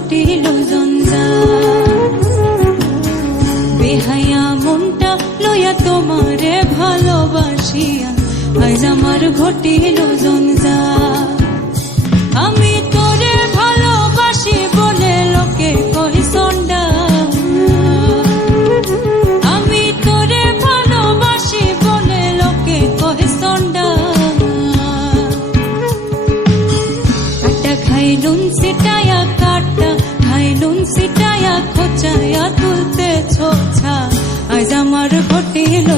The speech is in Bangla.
ঘটিল জঞ্জাল। বেহায়া মনটা লইয়া তোমারে ভালোবাসিয়া আজ আমার ঘটিল জঞ্জাল। আমি তোরে ভালোবাসি বলে লোকে কই সন্ডা, আমি তোরে ভালোবাসি বলে লোকে কই সন্ডা। কাটা খাইলুন সিটায়া কাটা খাইলুন সিটায়া খোঁচায়া তুলতে ছোছা আজ আমার ঘটিল